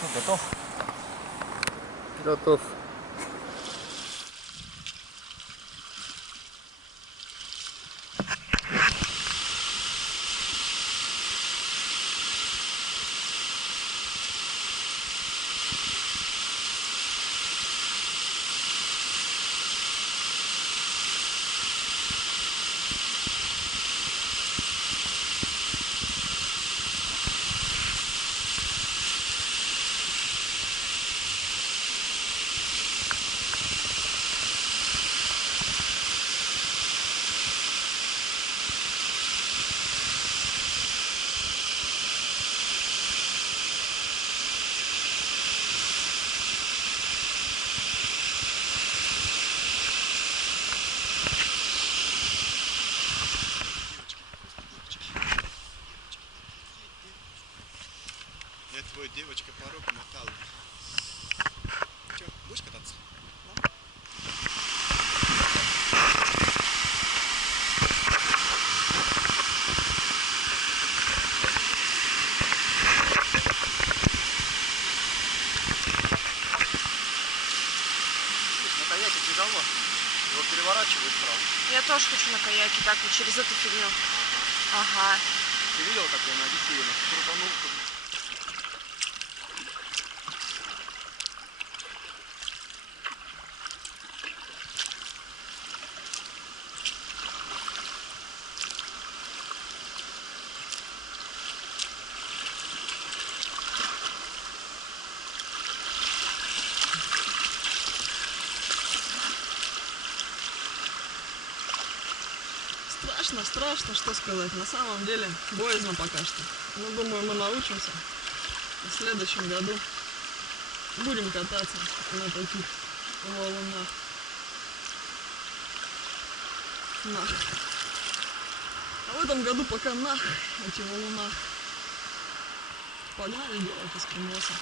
Что, готов? Готов. Я твой девочка порог мотал. Че, будешь кататься? На каяке тяжело. Его переворачивает сразу. Я тоже хочу на каяке, так вот через эту фигню. Ага. Ты видел, как я на Одиссее крутанул? Страшно, страшно, что сказать. На самом деле боязно пока что. Но думаю, мы научимся. В следующем году будем кататься на таких валунах. Нах. А в этом году пока нах эти валуна. Погнали делать эскимоса.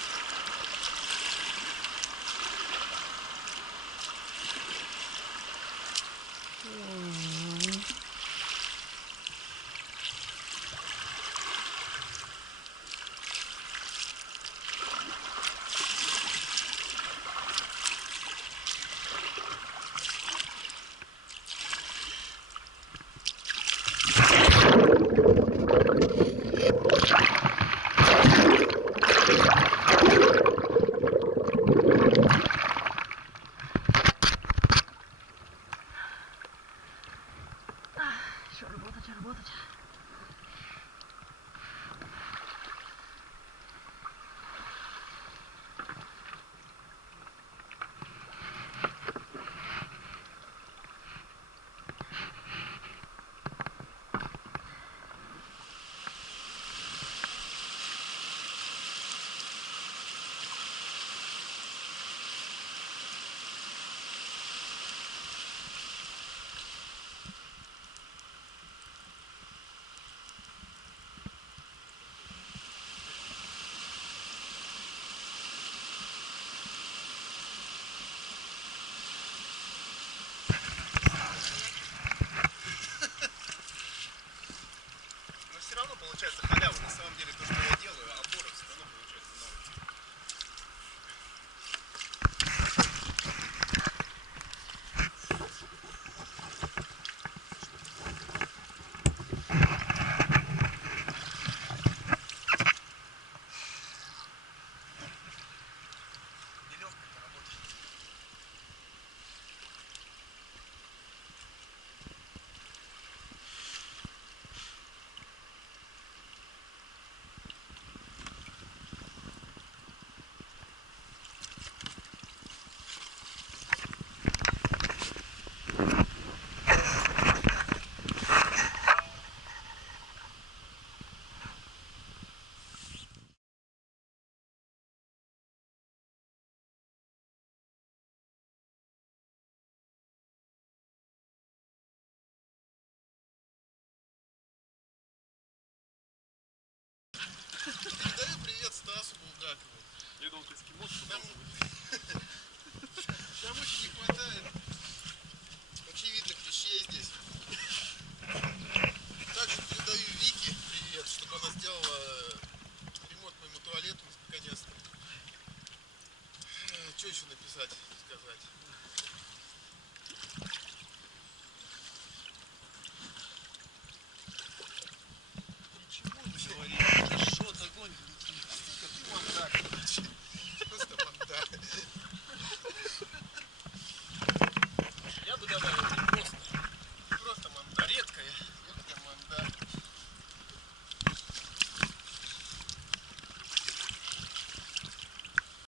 сказать.